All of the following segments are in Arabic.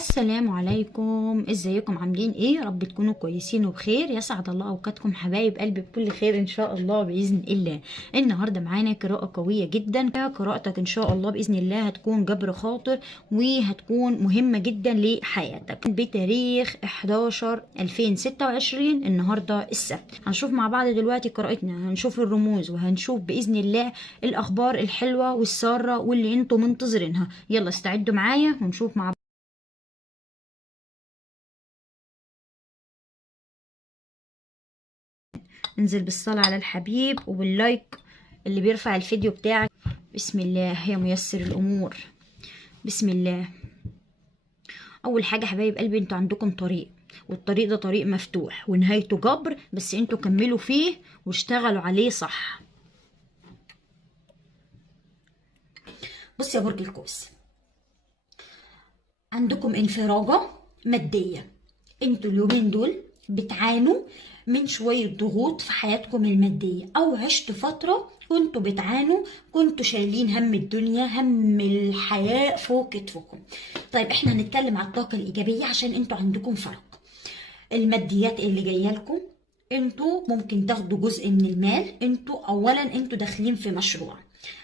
السلام عليكم، ازيكم؟ عاملين ايه؟ يا رب تكونوا كويسين وبخير. يسعد الله اوقاتكم حبايب قلبي بكل خير ان شاء الله باذن الله. النهارده معانا قراءه قويه جدا. قراءتك ان شاء الله باذن الله هتكون جبر خاطر وهتكون مهمه جدا لحياتك. بتاريخ 11/2026 النهارده السبت. هنشوف مع بعض دلوقتي قراءتنا، هنشوف الرموز وهنشوف باذن الله الاخبار الحلوه والساره واللي انتم منتظرينها. يلا استعدوا معايا ونشوف مع بعض. انزل بالصلاة على الحبيب وباللايك اللي بيرفع الفيديو بتاعك. بسم الله يا ميسر الأمور. بسم الله. أول حاجة حبايب قلبي، انتوا عندكم طريق، والطريق ده طريق مفتوح ونهايته جبر، بس انتوا كملوا فيه واشتغلوا عليه صح. بص يا برج القوس، عندكم انفراجة مادية. انتوا اليومين دول بتعانوا من شوية ضغوط في حياتكم المادية، او عشتوا فترة كنتوا بتعانوا، كنتوا شايلين هم الدنيا، هم الحياة فوق كتفكم. طيب احنا هنتكلم على الطاقة الإيجابية عشان انتوا عندكم فرق. الماديات اللي جاية لكم، انتوا ممكن تاخدوا جزء من المال. اولا انتوا داخلين في مشروع.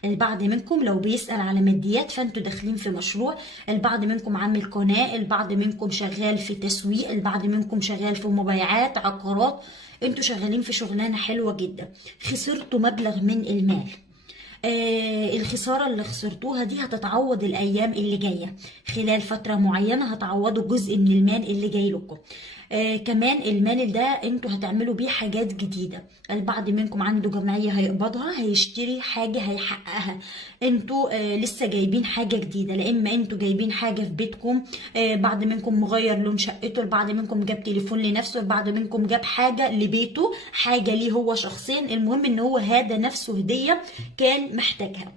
البعض منكم لو بيسأل على ماديات فانتوا داخلين في مشروع. البعض منكم عامل قناة، البعض منكم شغال في تسويق، البعض منكم شغال في مبيعات عقارات. انتوا شغالين في شغلانة حلوة جدا. خسرتوا مبلغ من المال. الخسارة اللي خسرتوها دي هتتعوض الأيام اللي جاية. خلال فترة معينة هتعوضوا جزء من المال اللي جاي لكم. كمان المال ده انتوا هتعملوا بيه حاجات جديدة. البعض منكم عنده جمعية هيقبضها، هيشتري حاجة هيحققها. انتوا لسه جايبين حاجة جديدة، لا اما انتوا جايبين حاجة في بيتكم، بعض منكم مغير لون شقته، البعض منكم جاب تليفون لنفسه، البعض منكم جاب حاجة لبيته، حاجة ليه هو شخصيا. المهم ان هو هذا نفسه هدية كان محتاجها.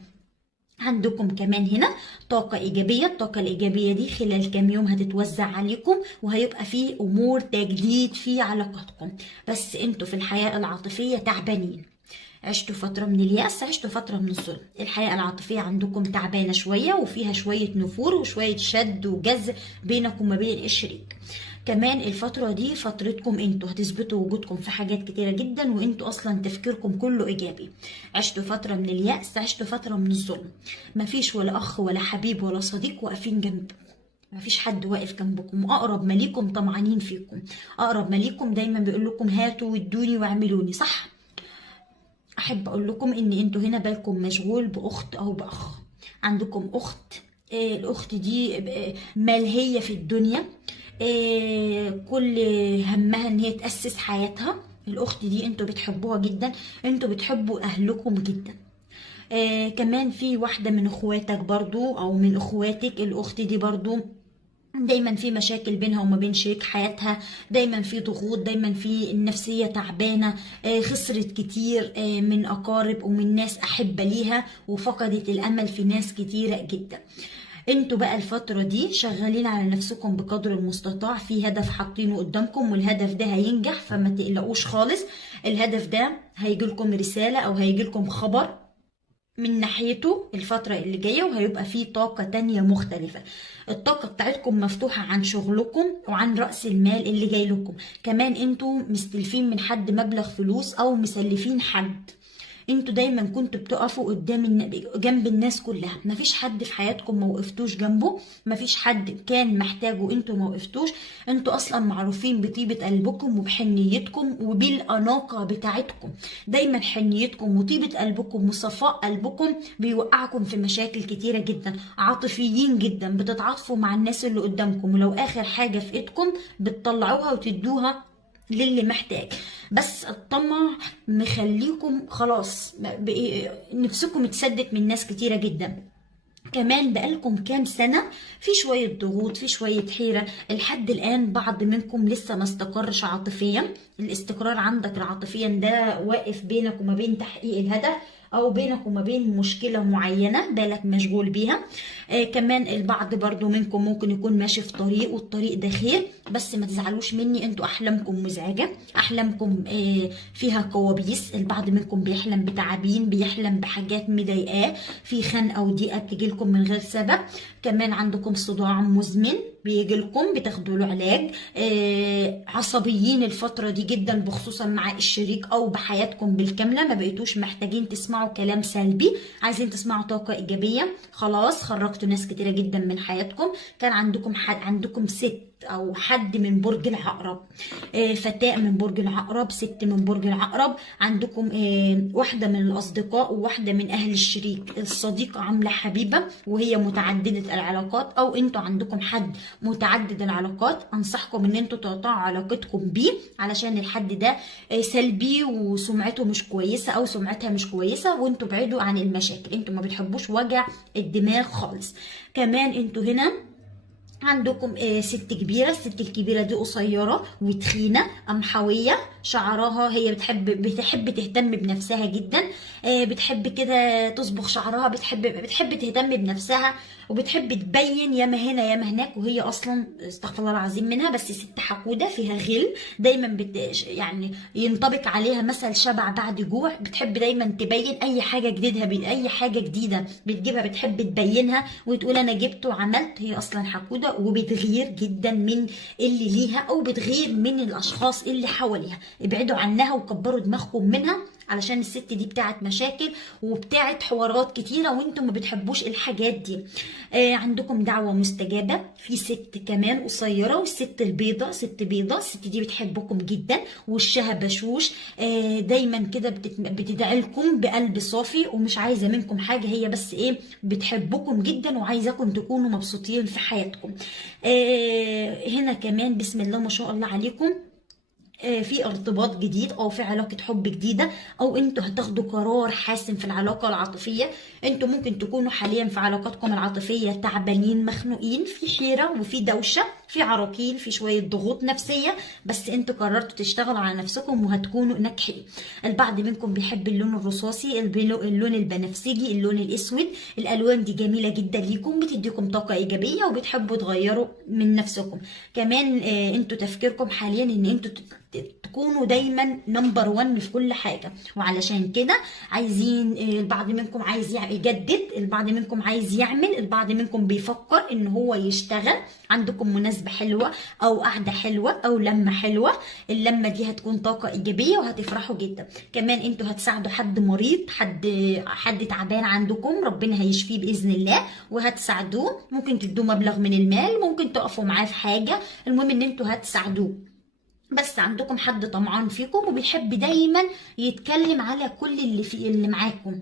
عندكم كمان هنا طاقة إيجابية. الطاقة الإيجابية دي خلال كام يوم هتتوزع عليكم، وهيبقى في أمور تجديد في علاقاتكم. بس انتوا في الحياة العاطفية تعبانين. عشتوا فترة من اليأس، عشتوا فترة من الظلم. الحياة العاطفية عندكم تعبانة شوية، وفيها شوية نفور وشوية شد وجذب بينكم وما بين الشريك. كمان الفترة دي فترتكم، انتوا هتثبتوا وجودكم في حاجات كتيرة جدا، وانتوا اصلا تفكيركم كله ايجابي. عشتوا فترة من اليأس، عشتوا فترة من الظلم. مفيش ولا اخ ولا حبيب ولا صديق واقفين جنبكم. مفيش حد واقف جنبكم، واقرب ما ليكم طمعانين فيكم. اقرب ما ليكم دايما بيقول لكم هاتوا وادوني واعملوني صح. احب اقول لكم ان انتوا هنا بالكم مشغول باخت او باخ. عندكم اخت، الاخت دي ملهية في الدنيا، كل همها ان هي تأسس حياتها. الاخت دي انتوا بتحبوها جدا، انتوا بتحبوا اهلكم جدا. كمان في واحدة من اخواتك برضو او من اخواتك، الاخت دي برضو دايما في مشاكل بينها وما بين شريك حياتها، دايما في ضغوط، دايما في النفسية تعبانة. خسرت كتير من أقارب ومن ناس أحبة ليها، وفقدت الأمل في ناس كتيرة جدا. انتوا بقى الفترة دي شغالين على نفسكم بقدر المستطاع، في هدف حاطينه قدامكم والهدف ده هينجح، فما تقلقوش خالص. الهدف ده هيجيلكم رسالة أو هيجيلكم خبر من ناحيته الفترة اللي جاية، وهيبقى فيه طاقة تانية مختلفة. الطاقة بتاعتكم مفتوحة عن شغلكم وعن رأس المال اللي جاي لكم. كمان انتوا مستلفين من حد مبلغ فلوس او مسلفين حد. انتوا دايما كنتوا بتقفوا قدام جنب الناس كلها. مفيش حد في حياتكم ما وقفتوش جنبه، مفيش حد كان محتاجه انتوا ما وقفتوش. انتوا اصلا معروفين بطيبة قلبكم وبحنيتكم وبالاناقة بتاعتكم. دايما حنيتكم وطيبة قلبكم وصفاء قلبكم بيوقعكم في مشاكل كتيرة جدا. عاطفيين جدا، بتتعاطفوا مع الناس اللي قدامكم، ولو اخر حاجة في ايدكم بتطلعوها وتدوها للي محتاج. بس الطمع مخليكم خلاص نفسكم اتسدت من ناس كتيرة جدا. كمان بقالكم كام سنة في شوية ضغوط، في شوية حيرة لحد الآن. بعض منكم لسه ما استقرش عاطفيا. الاستقرار عندك العاطفيا ده واقف بينك وما بين تحقيق الهدف، او بينك وما بين مشكلة معينة بالك مشغول بيها. كمان البعض برضو منكم ممكن يكون ماشي في طريق، والطريق ده خير، بس ما تزعلوش مني، انتوا احلامكم مزعجة، احلامكم فيها كوابيس. البعض منكم بيحلم بتعابين، بيحلم بحاجات مضايقاه، في خنقة وضيقة بتجيلكم من غير سبب. كمان عندكم صداع مزمن بيجي لكم بتاخدوا له علاج. عصبيين الفترة دي جدا بخصوصا مع الشريك او بحياتكم بالكاملة، ما بقيتوش محتاجين تسمعوا كلام سلبي، عايزين تسمعوا طاقة ايجابية. خلاص خرجتوا ناس كتيرة جدا من حياتكم. كان عندكم عندكم ست او حد من برج العقرب، فتاة من برج العقرب، ست من برج العقرب. عندكم واحدة من الاصدقاء وواحدة من اهل الشريك. الصديقة عاملة حبيبة وهي متعددة العلاقات، او انتوا عندكم حد متعدد العلاقات. انصحكم ان انتوا تقطعوا علاقتكم بيه علشان الحد ده سلبي وسمعته مش كويسة او سمعتها مش كويسة، وانتوا بعيدوا عن المشاكل. انتوا ما بتحبوش وجع الدماغ خالص. كمان انتوا هنا عندكم ست كبيرة. الست الكبيرة دي قصيرة وتخينة قمحوية، شعرها هي بتحب تهتم بنفسها جدا. بتحب كده تصبغ شعرها، بتحب تهتم بنفسها، وبتحب تبين ياما هنا ياما هناك. وهي اصلا استغفر الله العظيم منها بس ست حقودة فيها غل دايما، يعني ينطبق عليها مثل شبع بعد جوع. بتحب دايما تبين اي حاجة جديدة، اي حاجة جديدة بتجيبها بتحب تبينها وتقول انا جبت وعملت. هي اصلا حقودة وبتغير جدا من اللي ليها او بتغير من الاشخاص اللي حواليها. ابعدوا عنها وكبروا دماغكم منها علشان الست دي بتاعت مشاكل وبتاعت حوارات كتيرة وانتم ما بتحبوش الحاجات دي. عندكم دعوة مستجابة. في ست كمان قصيرة، والست البيضة ست بيضة. الست دي بتحبكم جدا، وشها بشوش، دايما كده بتدعي لكم بقلب صافي ومش عايزة منكم حاجة. هي بس بتحبكم جدا وعايزاكم تكونوا مبسوطين في حياتكم. هنا كمان بسم الله ما شاء الله عليكم في ارتباط جديد او في علاقة حب جديدة، او انتوا هتاخدوا قرار حاسم في العلاقة العاطفية. انتوا ممكن تكونوا حاليا في علاقاتكم العاطفية تعبانين مخنوقين، في حيرة وفي دوشة، في عراقيل، في شوية ضغوط نفسية، بس انتوا قررتوا تشتغلوا على نفسكم وهتكونوا ناجحين. البعض منكم بيحب اللون الرصاصي، اللون البنفسجي، اللون الاسود. الالوان دي جميلة جدا ليكم، بتديكم طاقة ايجابية وبتحبوا تغيروا من نفسكم. كمان انتوا تفكيركم حاليا ان انتوا تكونوا دايما نمبر 1 في كل حاجة، وعلشان كده عايزين البعض منكم عايز يجدد، البعض منكم عايز يعمل، البعض منكم بيفكر ان هو يشتغل. عندكم مناسبة حلوة او قعدة حلوة او لمة حلوة. اللمة دي هتكون طاقة ايجابية وهتفرحوا جدا. كمان انتوا هتساعدوا حد مريض، حد تعبان عندكم، ربنا هيشفيه باذن الله وهتساعدوه. ممكن تدوه مبلغ من المال، ممكن تقفوا معاه في حاجة، المهم ان انتوا هتساعدوه. بس عندكم حد طمعان فيكم وبيحب دايما يتكلم على كل اللي معاكم.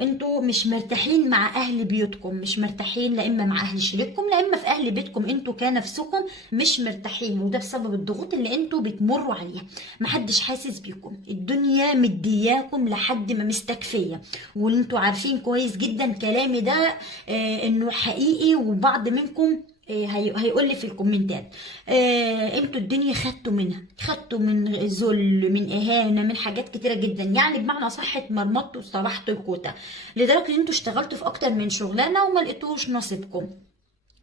انتوا مش مرتاحين مع اهل بيوتكم، مش مرتاحين لا اما مع اهل شريككم لا اما في اهل بيتكم. انتوا كنفسكم مش مرتاحين، وده بسبب الضغوط اللي انتوا بتمروا عليها. محدش حاسس بيكم، الدنيا مدياكم لحد ما مستكفيه. وانتوا عارفين كويس جدا كلامي ده انه حقيقي، وبعض منكم هيقول لي في الكومنتات انتوا الدنيا خدتوا من ذل، من اهانه، من حاجات كتيره جدا. يعني بمعنى صح اتمرمطتوا وصلحتوا الكوته لدرجه ان انتوا اشتغلتوا في اكتر من شغلانه وما لقيتوش نصيبكم.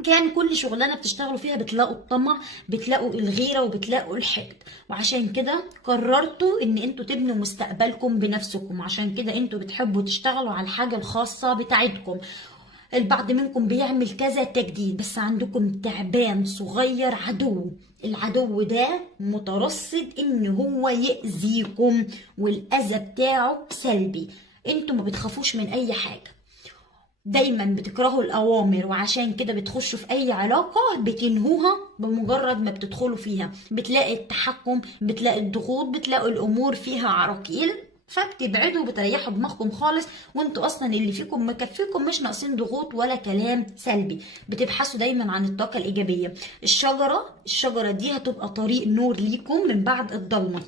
يعني كل شغلانه بتشتغلوا فيها بتلاقوا الطمع، بتلاقوا الغيره، وبتلاقوا الحقد. وعشان كده قررتوا ان انتوا تبنوا مستقبلكم بنفسكم. عشان كده انتوا بتحبوا تشتغلوا على الحاجه الخاصه بتاعتكم. البعض منكم بيعمل كذا تجديد، بس عندكم تعبان صغير عدو. العدو ده مترصد ان هو يأذيكم، والاذى بتاعه سلبي. انتوا ما بتخافوش من اي حاجة، دايما بتكرهوا الاوامر، وعشان كده بتخشوا في اي علاقة بتنهوها بمجرد ما بتدخلوا فيها. بتلاقي التحكم، بتلاقي الضغوط، بتلاقوا الامور فيها عراقيل، فبتبعدوا وبتريحوا دماغكم خالص. وانتوا اصلا اللي فيكم مكفيكم، مش ناقصين ضغوط ولا كلام سلبي. بتبحثوا دايما عن الطاقه الايجابيه. الشجره دي هتبقى طريق نور ليكم من بعد الضلمه.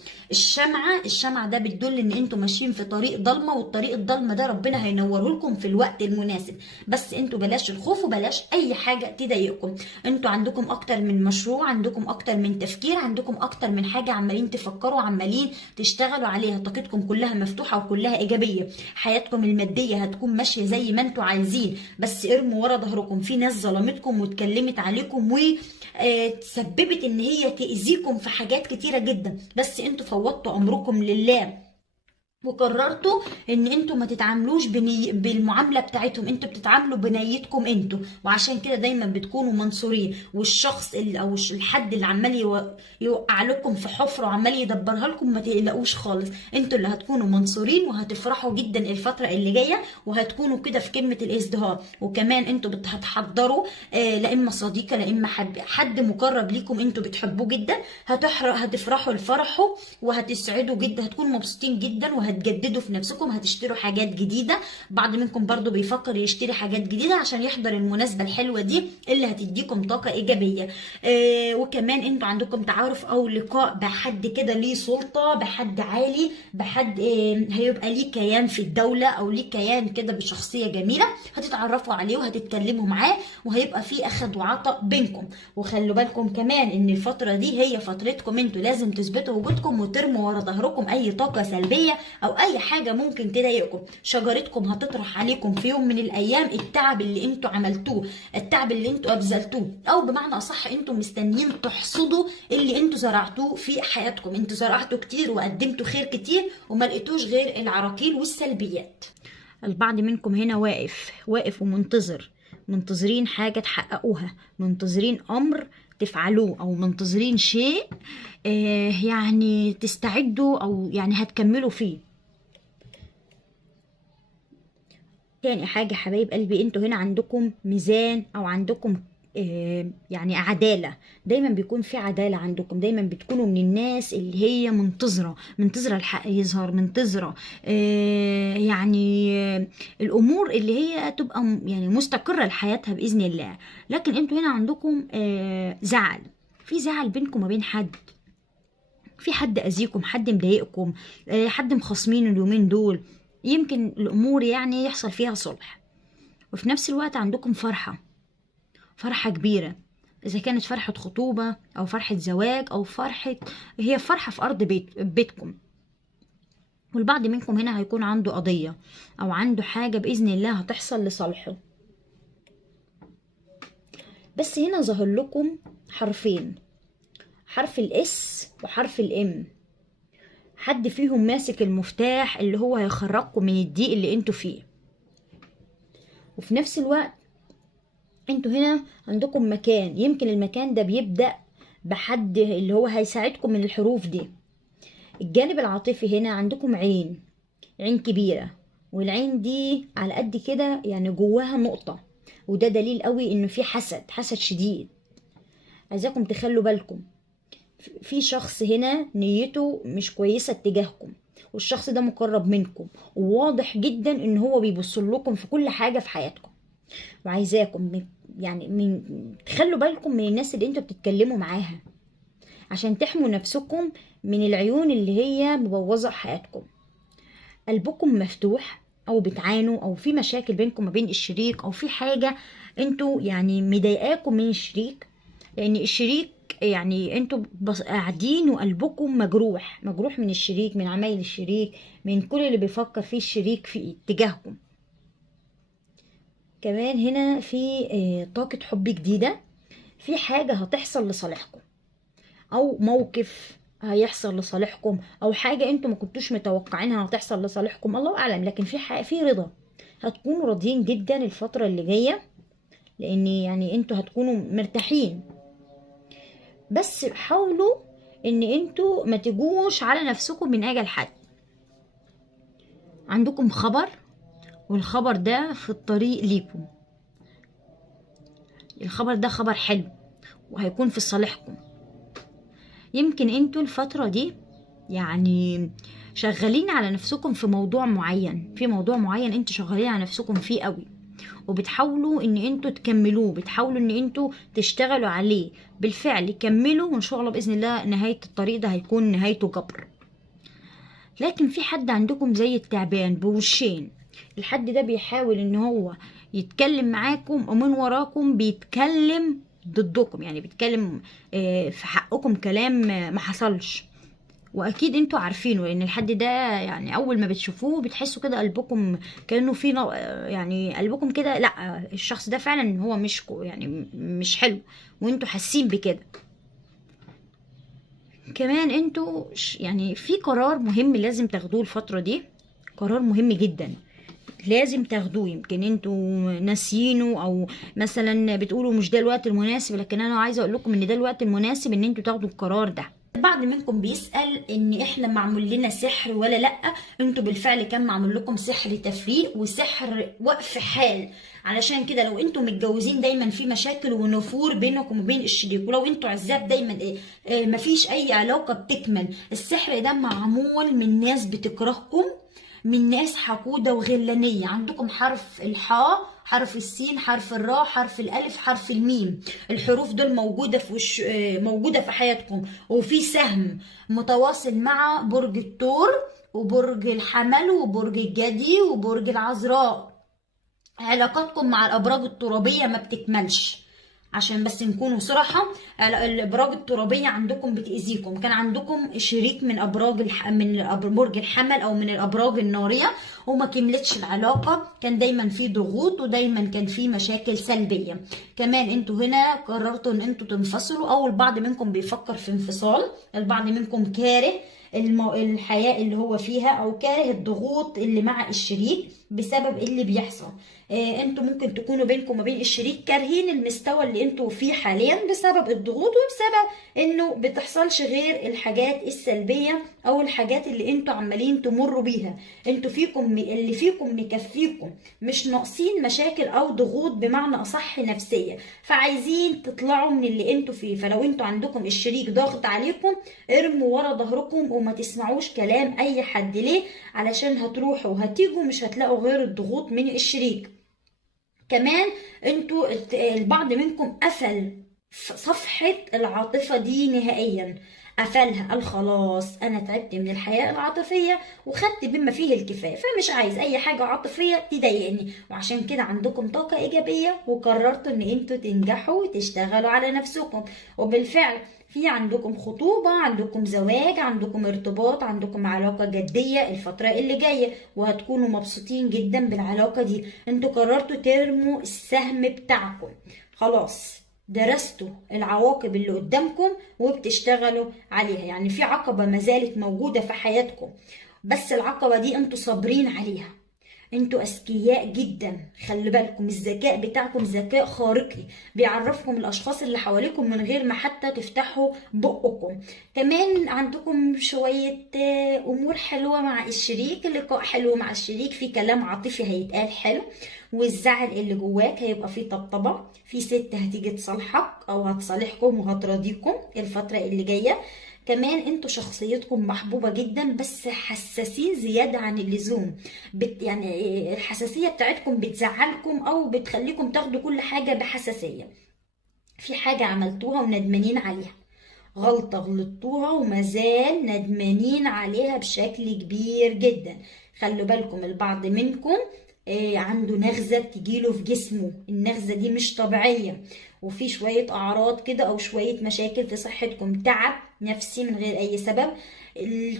الشمعه ده بتدل ان انتوا ماشيين في طريق ضلمه، والطريق الضلمه ده ربنا هينوره لكم في الوقت المناسب. بس انتوا بلاش الخوف وبلاش اي حاجه تضايقكم. انتوا عندكم اكتر من مشروع، عندكم اكتر من تفكير، عندكم اكتر من حاجه عمالين تفكروا، عمالين تشتغلوا عليها. طاقتكم كلها مفتوحه وكلها ايجابيه. حياتكم الماديه هتكون ماشيه زي ما انتوا عايزين، بس ارموا ورا ظهركم. في ناس ظلمتكم واتكلمت عليكم وتسببت ان هي تاذيكم في حاجات كتيره جدا، بس انتوا فوضتوا امركم لله وقررتوا ان انتوا ما تتعاملوش بالمعامله بتاعتهم، انتوا بتتعاملوا بنيتكم انتوا، وعشان كده دايما بتكونوا منصورين. والشخص اللي او الحد اللي عمال يوقع لكم في حفره وعمال يدبرها لكم، ما تقلقوش خالص، انتوا اللي هتكونوا منصورين وهتفرحوا جدا الفتره اللي جايه، وهتكونوا كده في كلمه الازدهار. وكمان انتوا هتحضروا لا اما صديقه لا اما حد مقرب ليكم انتوا بتحبوه جدا، هتفرحوا لفرحه وهتسعدوا جدا، هتكونوا مبسوطين جدا وهتجددوا في نفسكم، هتشتروا حاجات جديده. بعض منكم برضو بيفكر يشتري حاجات جديده عشان يحضر المناسبه الحلوه دي اللي هتديكم طاقه ايجابيه. وكمان انتوا عندكم تعارف او لقاء بحد كده ليه سلطه، بحد عالي، بحد هيبقى ليه كيان في الدوله او ليه كيان كده بشخصيه جميله، هتتعرفوا عليه وهتتكلموا معاه، وهيبقى في اخد وعطاء بينكم. وخلوا بالكم كمان ان الفتره دي هي فترتكم، انتوا لازم تثبتوا وجودكم وترموا ورا ظهركم اي طاقه سلبيه او اي حاجه ممكن تضايقكم. شجرتكم هتطرح عليكم في يوم من الايام التعب اللي انتوا عملتوه، التعب اللي انتوا ابذلتوه، او بمعنى اصح انتوا مستنيين تحصدوا اللي انتوا زرعتوه في حياتكم. انتوا زرعتوا كتير وقدمتوا خير كتير وما لقيتوش غير العراقيل والسلبيات. البعض منكم هنا واقف ومنتظر، منتظرين حاجة تحققوها، منتظرين أمر تفعلوه، أو منتظرين شيء يعني تستعدوا أو يعني هتكملوا فيه. تاني حاجة حبايب قلبي، انتوا هنا عندكم ميزان أو عندكم يعني عدالة، دايما بيكون في عدالة عندكم، دايما بتكونوا من الناس اللي هي منتظرة الحق يظهر، منتظرة يعني الأمور اللي هي تبقى يعني مستقرة لحياتها بإذن الله. لكن انتوا هنا عندكم زعل، في زعل بينكم وبين حد، في حد أذيكم، حد مضايقكم، حد مخاصمين اليومين دول، يمكن الأمور يعني يحصل فيها صلح. وفي نفس الوقت عندكم فرحة كبيرة، إذا كانت فرحة خطوبة أو فرحة زواج أو هي فرحة في أرض بيتكم. والبعض منكم هنا هيكون عنده قضية أو عنده حاجة بإذن الله هتحصل لصالحه. بس هنا ظهر لكم حرفين، حرف الإس وحرف الإم، حد فيهم ماسك المفتاح اللي هو هيخرجكم من الضيق اللي انتوا فيه. وفي نفس الوقت انتوا هنا عندكم مكان، يمكن المكان ده بيبدأ بحد اللي هو هيساعدكم من الحروف دي. الجانب العاطفي هنا عندكم عين كبيرة، والعين دي على قد كده يعني جواها نقطة، وده دليل قوي انه في حسد شديد. عايزاكم تخلوا بالكم، في شخص هنا نيته مش كويسة اتجاهكم، والشخص ده مقرب منكم، وواضح جدا ان هو بيبص لكم في كل حاجة في حياتكم. وعايزاكم يعني تخلوا بالكم من الناس اللي انتوا بتتكلموا معاها، عشان تحموا نفسكم من العيون اللي هي مبوظة حياتكم. قلبكم مفتوح، او بتعانوا، او في مشاكل بينكم وبين الشريك، او في حاجة انتوا يعني مضايقاكم من الشريك، لان الشريك يعني انتوا قاعدين وقلبكم مجروح من الشريك، من عمايل الشريك، من كل اللي بيفكر فيه الشريك في اتجاهكم. كمان هنا في طاقة حب جديدة، في حاجة هتحصل لصالحكم، او موقف هيحصل لصالحكم، او حاجة انتوا ما كنتوش متوقعينها هتحصل لصالحكم، الله اعلم. لكن في رضا، هتكونوا راضيين جدا الفترة اللي جاية، لان يعني انتوا هتكونوا مرتاحين. بس حاولوا ان انتوا ما تجوش على نفسكم من اجل حد. عندكم خبر، والخبر ده في الطريق ليكم، الخبر ده خبر حلو وهيكون في صالحكم. يمكن انتوا الفترة دي يعني شغالين على نفسكم في موضوع معين انتوا شغالين على نفسكم فيه قوي، وبتحاولوا ان انتوا تكملوه، بتحاولوا ان انتوا تشتغلوا عليه. بالفعل كملوا، وان شاء الله باذن الله نهاية الطريق ده هيكون نهايته جبر. لكن في حد عندكم زي التعبان بوشين، الحد ده بيحاول ان هو يتكلم معاكم، ومن وراكم بيتكلم ضدكم، يعني بيتكلم في حقكم كلام ما حصلش. واكيد انتوا عارفينه، لان الحد ده يعني اول ما بتشوفوه بتحسوا كده قلبكم كانه في يعني قلبكم كده لا، الشخص ده فعلا هو يعني مش حلو، وانتوا حاسين بكده. كمان انتوا يعني في قرار مهم لازم تاخدوه الفترة دي، قرار مهم جدا لازم تاخدوه. يمكن انتوا ناسيينه او مثلا بتقولوا مش ده الوقت المناسب، لكن انا عايزه اقول لكم ان ده الوقت المناسب ان انتوا تاخدوا القرار ده. البعض منكم بيسأل ان احنا معمول لنا سحر ولا لا. انتوا بالفعل كان معمول لكم سحر تفريق وسحر وقف حال. علشان كده لو انتوا متجوزين دايما في مشاكل ونفور بينكم وبين الشريك، ولو انتوا عزاب دايما مفيش اي علاقه بتكمل. السحر ده معمول من ناس بتكرهكم، من ناس حقودة وغلانية. عندكم حرف الحاء، حرف السين، حرف الراء، حرف الألف، حرف الميم. الحروف دول موجودة في موجودة في حياتكم. وفي سهم متواصل مع برج الثور وبرج الحمل وبرج الجدي وبرج العذراء. علاقاتكم مع الأبراج الترابية ما بتكملش. عشان بس نكونوا صراحة، الابراج الترابية عندكم بتأذيكم. كان عندكم شريك من برج الحمل او من الابراج النارية وما كملتش العلاقة، كان دايما في ضغوط ودايما كان في مشاكل سلبية. كمان انتوا هنا قررتوا ان انتوا تنفصلوا، او البعض منكم بيفكر في انفصال. البعض منكم كاره الحياة اللي هو فيها، او كاره الضغوط اللي مع الشريك بسبب اللي بيحصل. انتوا ممكن تكونوا بينكم وبين الشريك كارهين المستوى اللي انتوا فيه حاليا بسبب الضغوط، وبسبب انه بتحصلش غير الحاجات السلبية او الحاجات اللي انتوا عمالين تمروا بيها. انتوا فيكم اللي فيكم مكفيكم، مش ناقصين مشاكل او ضغوط بمعنى اصح نفسية، فعايزين تطلعوا من اللي انتوا فيه. فلو انتوا عندكم الشريك ضاغط عليكم، ارموا ورا ظهركم وما تسمعوش كلام اي حد. ليه؟ علشان هتروحوا وهتيجوا مش هتلاقوا غير الضغوط من الشريك. كمان انتوا البعض منكم قفل صفحة العاطفة دي نهائيا، قفلها، قال خلاص انا تعبت من الحياة العاطفية وخدت بما فيه الكفاية، فمش عايز اي حاجة عاطفية تضايقني. وعشان كده عندكم طاقة ايجابية وقررتوا ان انتوا تنجحوا وتشتغلوا على نفسكم. وبالفعل في عندكم خطوبة، عندكم زواج، عندكم ارتباط، عندكم علاقة جدية الفترة اللي جاية، وهتكونوا مبسوطين جدا بالعلاقة دي. انتوا قررتوا ترموا السهم بتاعكم، خلاص درستوا العواقب اللي قدامكم وبتشتغلوا عليها. يعني في عقبة ما زالت موجودة في حياتكم، بس العقبة دي انتوا صابرين عليها. انتوا اذكياء جدا، خلي بالكم الذكاء بتاعكم ذكاء خارقي بيعرفكم الاشخاص اللي حواليكم من غير ما حتى تفتحوا بقكم. كمان عندكم شوية امور حلوة مع الشريك، لقاء حلو مع الشريك، في كلام عاطفي هيتقال حلو، والزعل اللي جواك هيبقى فيه طبطبة، في ست هتيجي تصالحك او هتصالحكم وهتراضيكم الفترة اللي جاية. كمان انتوا شخصيتكم محبوبة جدا بس حساسين زيادة عن اللزوم. يعني الحساسية بتاعتكم بتزعلكم او بتخليكم تاخدوا كل حاجة بحساسية. في حاجة عملتوها وندمانين عليها، غلطة غلطتوها ومازال ندمانين عليها بشكل كبير جدا. خلوا بالكم البعض منكم عنده نغزة بتجيله في جسمه، النغزة دي مش طبيعية، وفي شوية أعراض كده أو شوية مشاكل في صحتكم، تعب نفسي من غير أي سبب.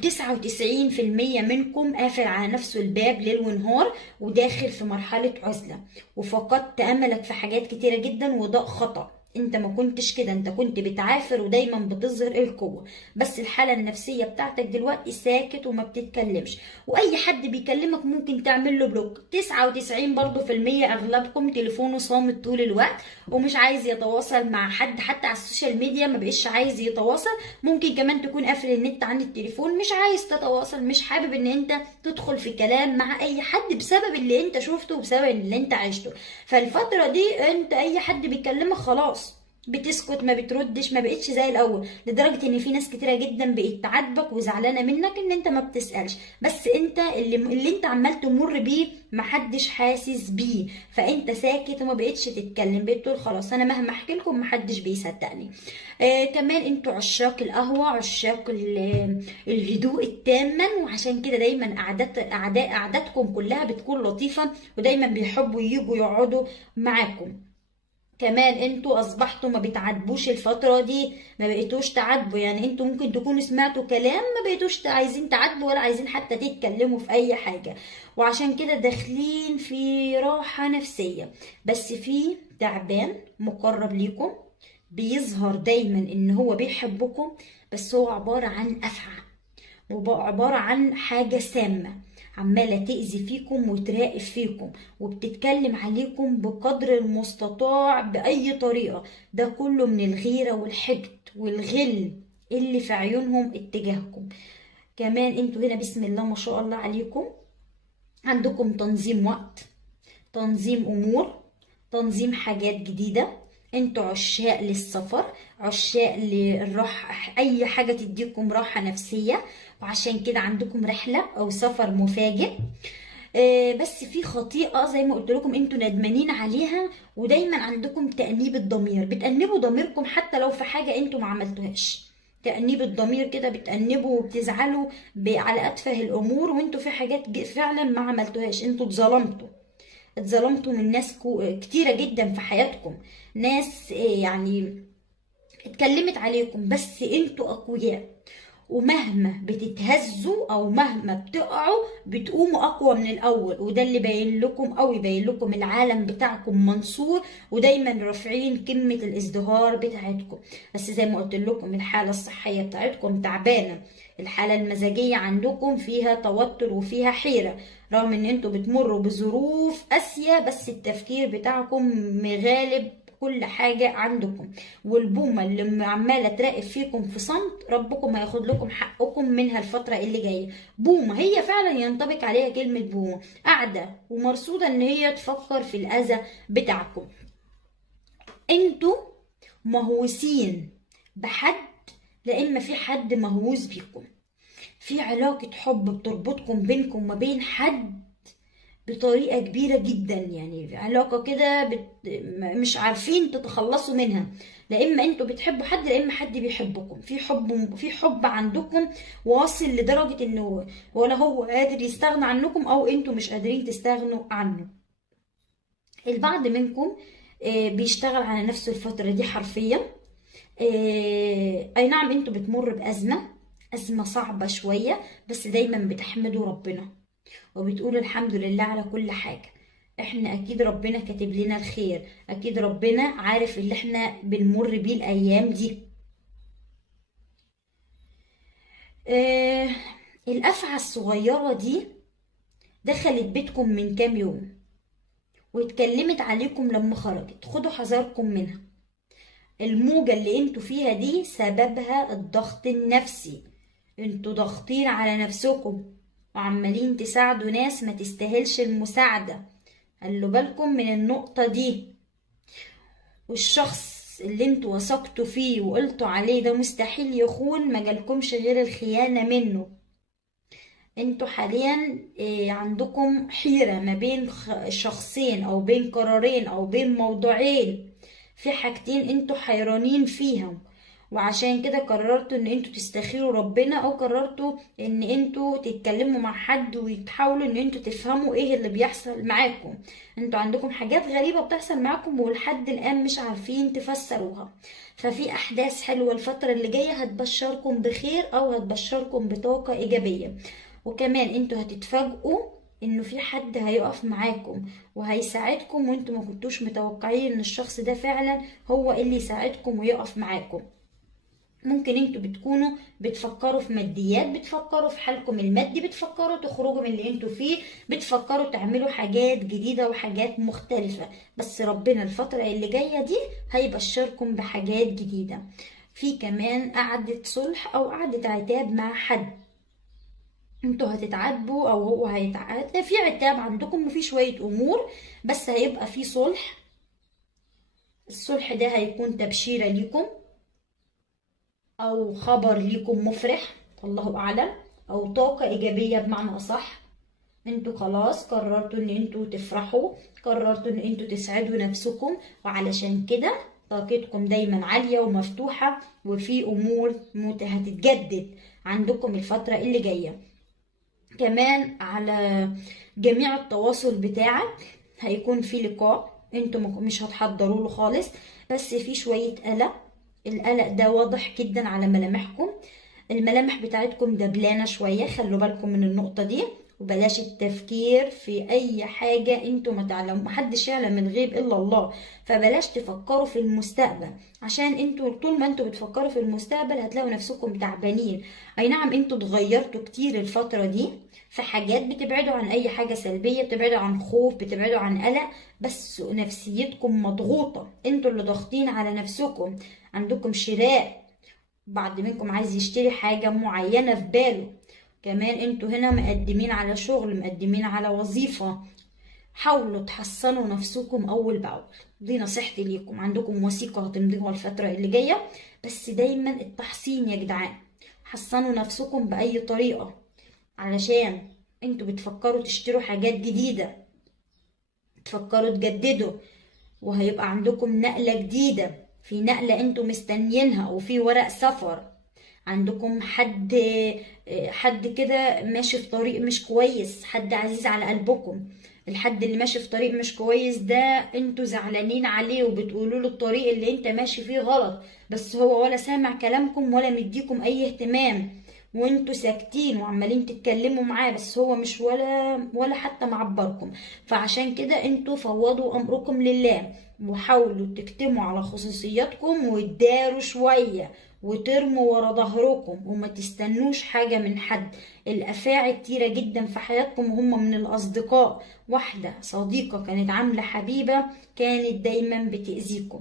99% منكم قافل على نفسه الباب ليل ونهار وداخل في مرحلة عزلة، وفقدت أملك في حاجات كتيرة جدا، وده خطأ. انت ما كنتش كده، انت كنت بتعافر ودايما بتظهر القوة، بس الحالة النفسية بتاعتك دلوقتي ساكت وما بتتكلمش، واي حد بيكلمك ممكن تعمل له بلوك. 99 برضو في المية اغلبكم تليفونه صامت طول الوقت ومش عايز يتواصل مع حد، حتى على السوشيال ميديا ما بقيش عايز يتواصل. ممكن كمان تكون قافل النت عن التليفون، مش عايز تتواصل، مش حابب ان انت تدخل في كلام مع اي حد بسبب اللي انت شفته وبسبب اللي انت عشته. فالفترة دي انت اي حد بيكلمك خلاص بتسكت، ما بتردش، ما بقتش زي الاول، لدرجه ان في ناس كتيره جدا بقت تعاتبك وزعلانه منك ان انت ما بتسالش. بس انت اللي انت عمال تمر بيه محدش حاسس بيه، فانت ساكت وما بقتش تتكلم، بقيت تقول خلاص انا مهما احكي لكم محدش بيصدقني. كمان انتوا عشاق القهوه، عشاق الهدوء التاما، وعشان كده دايما قعداتكم كلها بتكون لطيفه، ودايما بيحبوا ييجوا يقعدوا معاكم. كمان انتوا اصبحتوا ما بتعاتبوش الفترة دي، ما بقيتوش تعاتبوا. يعني انتوا ممكن تكونوا سمعتوا كلام ما بقيتوش عايزين تعاتبوا ولا عايزين حتى تتكلموا في اي حاجة، وعشان كده داخلين في راحة نفسية. بس في تعبان مقرب ليكم بيظهر دايما ان هو بيحبكم، بس هو عبارة عن افعى، وعبارة عن حاجة سامة، عمالة تأذي فيكم وتراقب فيكم وبتتكلم عليكم بقدر المستطاع بأي طريقة. ده كله من الغيرة والحقد والغل اللي في عيونهم اتجاهكم. كمان انتوا هنا بسم الله ما شاء الله عليكم عندكم تنظيم وقت، تنظيم امور، تنظيم حاجات جديدة. انتوا عشاق للسفر، عشاق للراحة، اي حاجة تديكم راحة نفسية، وعشان كده عندكم رحلة او سفر مفاجئ. بس في خطيئة زي ما قلت لكم انتوا ندمانين عليها، ودايما عندكم تأنيب الضمير، بتأنبوا ضميركم حتى لو في حاجة انتوا ما عملتوهاش. تأنيب الضمير كده بتأنبوا وبتزعلوا على أتفه الأمور، وانتوا في حاجات فعلا ما عملتوهاش. انتوا اتظلمتوا من ناس كتيرة جدا في حياتكم، ناس يعني اتكلمت عليكم، بس انتوا أقوياء، ومهما بتتهزوا او مهما بتقعوا بتقوموا اقوى من الاول. وده اللي باين لكم، او يبين لكم العالم بتاعكم منصور، ودايما رافعين قمة الازدهار بتاعتكم. بس زي ما قلت لكم الحالة الصحية بتاعتكم تعبانة، الحالة المزاجية عندكم فيها توتر وفيها حيرة، رغم ان انتوا بتمروا بظروف قاسية، بس التفكير بتاعكم مغالب كل حاجة عندكم. والبومة اللي عمالة تراقب فيكم في صمت، ربكم هياخد لكم حقكم منها الفترة اللي جاية. بومة هي فعلا ينطبق عليها كلمة بومة، قاعدة ومرصودة ان هي تفكر في الأذى بتاعكم. انتوا مهووسين بحد، لإما في حد مهووس بيكم، في علاقة حب بتربطكم بينكم وما بين حد بطريقة كبيرة جدا، يعني علاقة كده مش عارفين تتخلصوا منها. لا اما انتوا بتحبوا حد، لا اما حد بيحبكم، في حب عندكم واصل لدرجة انه ولا هو قادر يستغنى عنكم او انتوا مش قادرين تستغنوا عنه. البعض منكم بيشتغل على نفسه الفترة دي حرفيا. اي نعم انتوا بتمر بأزمة صعبة شوية، بس دايما بتحمدوا ربنا وبتقول الحمد لله على كل حاجة. احنا اكيد ربنا كاتب لنا الخير، اكيد ربنا عارف اللي احنا بنمر بيه الايام دي. الافعى الصغيرة دي دخلت بيتكم من كام يوم واتكلمت عليكم لما خرجت، خدوا حذركم منها. الموجة اللي انتوا فيها دي سببها الضغط النفسي، انتوا ضاغطين على نفسكم وعمالين تساعدوا ناس ما تستاهلش المساعدة، خلوا بالكم من النقطة دي. والشخص اللي انتوا وثقتوا فيه وقلتوا عليه ده مستحيل يخون، ما جالكمش غير الخيانة منه. انتوا حاليا عندكم حيرة ما بين شخصين او بين قرارين او بين موضوعين، في حاجتين انتوا حيرانين فيهم، وعشان كده قررتوا ان انتوا تستخيروا ربنا، او قررتوا ان انتوا تتكلموا مع حد وتحاولوا ان انتوا تفهموا ايه اللي بيحصل معاكم. انتوا عندكم حاجات غريبة بتحصل معاكم ولحد الان مش عارفين تفسروها. ففي احداث حلوة الفترة اللي جاية هتبشركم بخير او هتبشركم بطاقة ايجابية. وكمان انتوا هتتفاجئوا انه في حد هيقف معاكم وهيساعدكم، وانتوا ما كنتوش متوقعين ان الشخص ده فعلا هو اللي يساعدكم ويقف معاكم. ممكن انتوا بتكونوا بتفكروا في ماديات، بتفكروا في حالكم المادي، بتفكروا تخرجوا من اللي انتوا فيه، بتفكروا تعملوا حاجات جديدة وحاجات مختلفة. بس ربنا الفترة اللي جاية دي هيبشركم بحاجات جديدة. في كمان قعدة صلح او قعدة عتاب مع حد، انتوا هتتعاتبوا او هو هيتعاتب، في عتاب عندكم وفي شوية امور، بس هيبقى في صلح. الصلح ده هيكون تبشيرة ليكم او خبر ليكم مفرح، الله اعلم، او طاقة ايجابية بمعنى اصح. انتوا خلاص قررتوا ان انتوا تفرحوا، قررتوا ان انتوا تسعدوا نفسكم، وعلشان كده طاقتكم دايما عالية ومفتوحة، وفي امور هتتجدد عندكم الفترة اللي جاية. كمان على جميع التواصل بتاعك هيكون في لقاء انتوا مش هتحضروا له خالص، بس في شوية قلق. القلق ده واضح جدا على ملامحكم، الملامح بتاعتكم دبلانة شوية، خلوا بالكم من النقطة دي. وبلاش التفكير في اي حاجة انتوا ما تعلموا، محدش يعلم الغيب الا الله. فبلاش تفكروا في المستقبل، عشان انتوا طول ما انتوا بتفكروا في المستقبل هتلاقوا نفسكم تعبانين. اي نعم انتوا اتغيرتوا كتير الفترة دي في حاجات، بتبعدوا عن اي حاجة سلبية، بتبعدوا عن خوف، بتبعدوا عن قلق، بس نفسيتكم مضغوطة، انتوا اللي ضاغطين على نفسكم. عندكم شراء، بعض منكم عايز يشتري حاجة معينة في باله. كمان انتوا هنا مقدمين على شغل، مقدمين على وظيفة. حاولوا تحسنوا نفسكم اول باول، دي نصيحتي ليكم. عندكم وثيقة هتمضيها الفترة اللي جاية، بس دايما التحسين يا جدعان. حسنوا نفسكم بأي طريقة، علشان انتوا بتفكروا تشتروا حاجات جديدة، تفكروا تجددوا، وهيبقى عندكم نقلة جديدة. في نقلة انتوا مستنيينها، وفي ورق سفر. عندكم حد كده ماشي في طريق مش كويس، حد عزيز على قلبكم. الحد اللي ماشي في طريق مش كويس ده انتوا زعلانين عليه، وبتقولوا له الطريق اللي انت ماشي فيه غلط، بس هو ولا سامع كلامكم ولا مديكم اي اهتمام، وانتوا ساكتين وعمالين تتكلموا معاه، بس هو مش ولا حتى معبركم. فعشان كده انتوا فوضوا امركم لله، وحاولوا تكتموا على خصوصياتكم وتداروا شوية، وترموا ورا ظهركم، وما تستنوش حاجة من حد. الأفاعي كتيرة جدا في حياتكم، وهم من الأصدقاء. واحدة صديقة كانت عاملة حبيبة، كانت دايما بتأذيكم.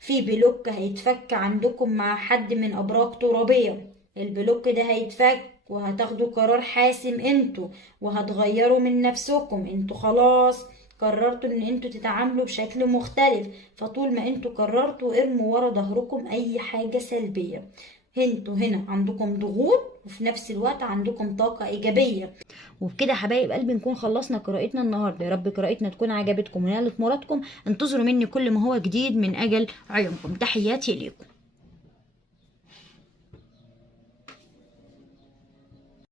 في بلوك هيتفك عندكم مع حد من أبراج ترابية، البلوك ده هيتفك، وهتاخدوا قرار حاسم انتوا، وهتغيروا من نفسكم. انتوا خلاص قررتوا ان انتوا تتعاملوا بشكل مختلف، فطول ما انتوا قررتوا ارموا ورا ظهركم اي حاجة سلبية. انتوا هنا عندكم ضغوط، وفي نفس الوقت عندكم طاقة ايجابية. وبكده يا حبايب قلبي نكون خلصنا قراءتنا النهارده. يا رب قراءتنا تكون عجبتكم ونالت مرادكم. انتظروا مني كل ما هو جديد من اجل عيونكم. تحياتي ليكم.